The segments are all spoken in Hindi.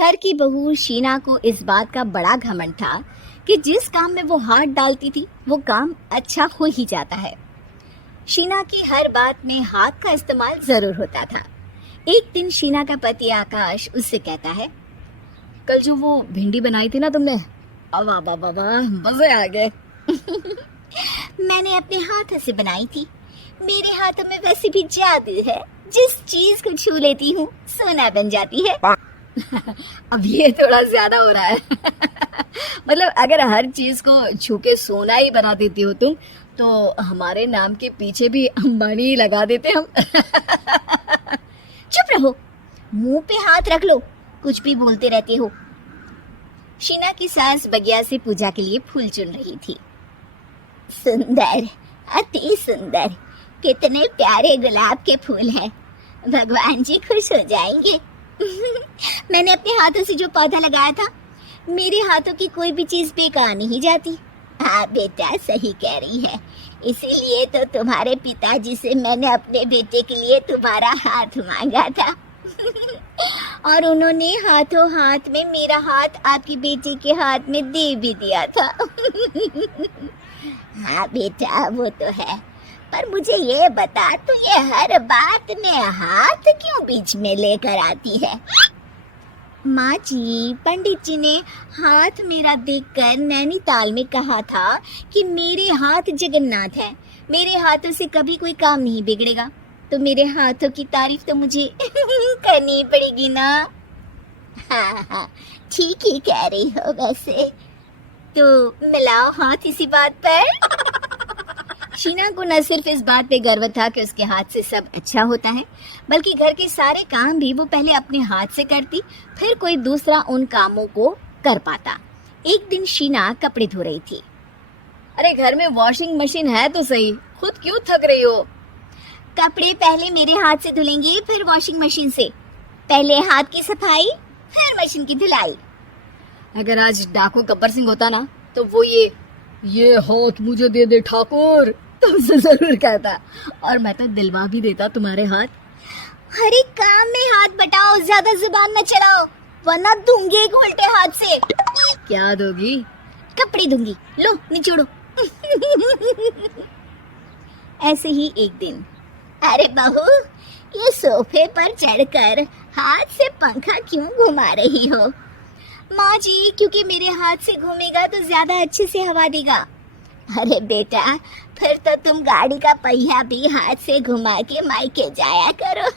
घर की बहू शीना को इस बात का बड़ा घमंड था कि जिस काम में वो हाथ डालती थी वो काम अच्छा हो ही जाता है। शीना की हर बात में हाथ का इस्तेमाल जरूर होता था। एक दिन शीना का पति आकाश उससे कहता है, कल जो वो भिंडी बनाई थी ना तुमने, वाह वाह वाह वाह, मजे आ गए। मैंने अपने हाथों से बनाई थी। मेरे हाथों में वैसे भी जादू है, जिस चीज को छू लेती हूँ सोना बन जाती है। अब ये थोड़ा ज्यादा हो रहा है। मतलब अगर हर चीज को छू के सोना ही बना देती हो तुम, तो हमारे नाम के पीछे भी अंबानी ही लगा देते हम। चुप रहो, मुंह पे हाथ रख लो, कुछ भी बोलते रहते हो। शीना की सास बगिया से पूजा के लिए फूल चुन रही थी। सुंदर, अति सुंदर, कितने प्यारे गुलाब के फूल हैं। भगवान जी खुश हो जाएंगे। मैंने अपने हाथों से जो पौधा लगाया था, मेरे हाथों की कोई भी चीज बेकार नहीं जाती। हाँ बेटा, सही कह रही है। इसीलिए तो तुम्हारे पिताजी से मैंने अपने बेटे के लिए तुम्हारा हाथ मांगा था। और उन्होंने हाथों हाथ में मेरा हाथ आपकी बेटी के हाथ में दे भी दिया था। हाँ बेटा, वो तो है, पर मुझे ये बता, तू ये हर बात में हाथ क्यों बीच में लेकर आती है? माँ जी, पंडित जी ने हाथ मेरा देखकर नैनीताल में कहा था कि मेरे हाथ जगन्नाथ है, मेरे हाथों से कभी कोई काम नहीं बिगड़ेगा। तो मेरे हाथों की तारीफ तो मुझे करनी पड़ेगी ना। हाँ हाँ, ठीक ही कह रही हो वैसे। तो मिलाओ हाथ इसी बात पर। शीना को न सिर्फ इस बात पे गर्व था कि उसके हाथ से सब अच्छा होता है, बल्कि घर के सारे काम भी वो पहले अपने हाथ से करती, फिर कोई दूसरा उन कामों को कर पाता। एक दिन शीना कपड़े धो रही थी। अरे घर में वॉशिंग मशीन है तो सही, खुद क्यों थक रही हो? कपड़े पहले मेरे हाथ से धुलेंगे, फिर वॉशिंग मशीन से। पहले हाथ की सफाई, फिर मशीन की धुलाई। अगर आज डाकू गब्बर सिंह होता ना, तो वो ये हाथ मुझे दे दे ठाकुर, तुमसे जरूर कहता, और मैं तो दिलवा भी देता तुम्हारे हाथ। हर एक काम में हाथ बटाओ, ज्यादा जुबान न चलाओ, वरना दूंगी एक उल्टे हाथ से। क्या दोगी? कपड़े दूंगी, लो निचोड़ो। ऐसे ही एक दिन, अरे बहू, ये सोफे पर चढ़कर हाथ से पंखा क्यों घुमा रही हो? माँ जी, क्योंकि मेरे हाथ से घूमेगा तो ज्यादा अच्छे से हवा देगा। अरे बेटा, फिर तो तुम गाड़ी का पहिया भी हाथ से घुमा के मायके जाया करो।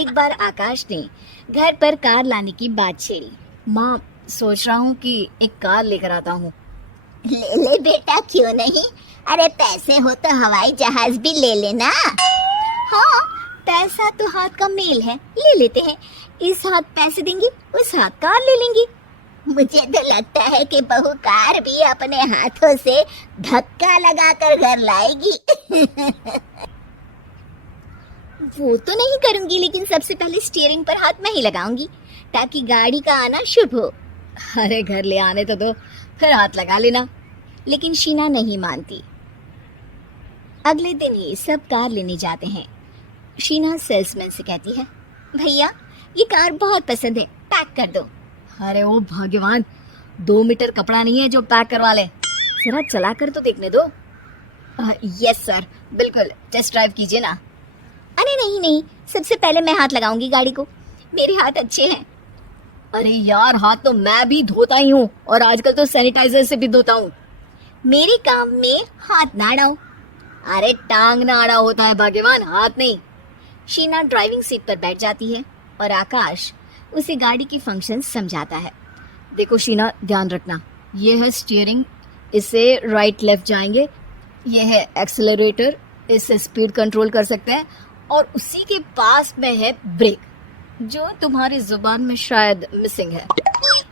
एक बार आकाश ने घर पर कार लाने की बात छेड़ी। माँ, सोच रहा हूँ कि एक कार लेकर आता हूँ। ले ले बेटा, क्यों नहीं? अरे पैसे हो तो हवाई जहाज भी ले लेना। हाँ, पैसा तो हाथ का मेल है, ले लेते हैं। इस हाथ पैसे देंगी, उस हाथ कार ले लेंगी। मुझे तो लगता है कि बहू कार भी अपने हाथों से धक्का लगाकर घर लाएगी। वो तो नहीं करूंगी, लेकिन सबसे पहले स्टीयरिंग पर हाथ मैं ही लगाऊंगी, ताकि गाड़ी का आना शुभ हो। अरे घर ले आने तो दो, फिर हाथ लगा लेना। लेकिन शीना नहीं मानती। अगले दिन ही सब कार लेने जाते हैं। शीना सेल्समैन से कहती है, भैया ये कार बहुत पसंद है, पैक कर दो। अरे ओ भगवान, 2 मीटर कपड़ा नहीं है जो पैक करवा ले, जरा चला कर तो देखने दो। यस सर, बिल्कुल, टेस्ट ड्राइव कीजिए ना। अरे नहीं नहीं, सबसे पहले मैं हाथ लगाऊंगी गाड़ी को, मेरे हाथ अच्छे हैं। अरे यार, हाथ तो मैं भी धोता ही हूँ, और आजकल तो सैनिटाइजर से भी धोता हूँ। मेरे काम में हाथ ना अड़ाओ। अरे टांग ना अड़ा होता है भाग्यवान, हाथ नहीं। शीना ड्राइविंग सीट पर बैठ जाती है और आकाश उसे गाड़ी की फंक्शन समझाता है। देखो शीना, ध्यान रखना, ये है स्टीयरिंग, इससे राइट लेफ्ट जाएंगे। ये है एक्सेलरेटर, इससे स्पीड कंट्रोल कर सकते हैं, और उसी के पास में है ब्रेक, जो तुम्हारी जुबान में शायद मिसिंग है।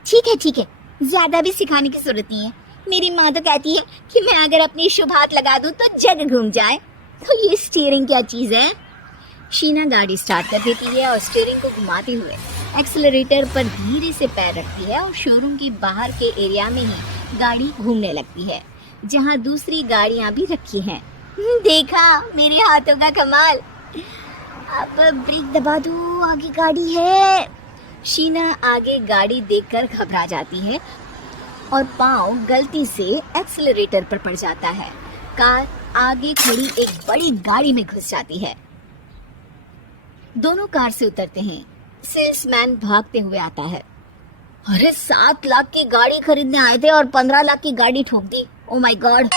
ठीक है, ज्यादा भी सिखाने की जरूरत नहीं है। मेरी माँ तो कहती है कि मैं अगर अपनी शुभ हाथ लगा दूं तो जग घूम जाए। तो ये स्टीयरिंग क्या चीज है? शीना गाड़ी स्टार्ट कर देती है और स्टीयरिंग को घुमाते हुए एक्सेलरेटर पर धीरे से पैर रखती है, और शोरूम के बाहर के एरिया में ही गाड़ी घूमने लगती है, जहाँ दूसरी गाड़ियाँ भी रखी हैं। देखा मेरे हाथों का कमाल। अब ब्रेक दबा दो, आगे गाड़ी है। शीना आगे गाड़ी देखकर घबरा जाती है और पाँव गलती से एक्सीलरेटर पर पड़ जाता है। कार आगे खड़ी एक बड़ी गाड़ी में घुस जाती है। दोनों कार से उतरते हैं। सेल्समैन भागते हुए आता है। अरे 7 लाख की गाड़ी खरीदने आए थे और 15 लाख की गाड़ी ठोक दी। Oh my God.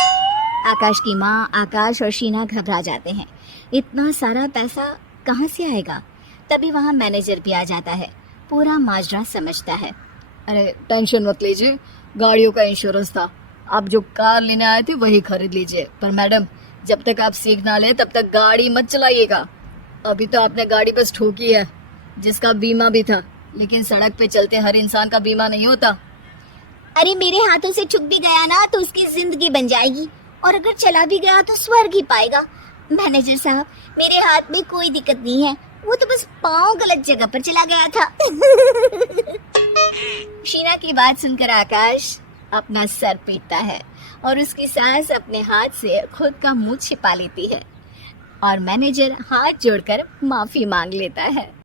आकाश की माँ, आकाश और शीना घबरा जाते हैं। इतना सारा पैसा कहाँ से आएगा? तभी वहाँ मैनेजर भी आ जाता है। पूरा माजरा समझता है। अरे टेंशन मत लीजिए, गाड़ियों का इंश्योरेंस था। आप जो कार लेने आए थे वही खरीद लीजिए। पर मैडम, जब तक आप सीख ना ले तब तक गाड़ी मत चलाइएगा। अभी तो आपने गाड़ी बस ठोकी है, जिसका बीमा भी था, लेकिन सड़क पे चलते हर इंसान का बीमा नहीं होता। अरे मेरे हाथों से छुप भी गया ना तो उसकी जिंदगी बन जाएगी, और अगर चला भी गया तो स्वर्ग ही पाएगा। मैनेजर साहब, मेरे हाथ में कोई दिक्कत नहीं है, वो तो बस पाँव गलत जगह पर चला गया था। शीना की बात सुनकर आकाश अपना सर पीटता है और उसकी सास अपने हाथ से खुद का मुंह छिपा लेती है और मैनेजर हाथ जोड़कर माफी मांग लेता है।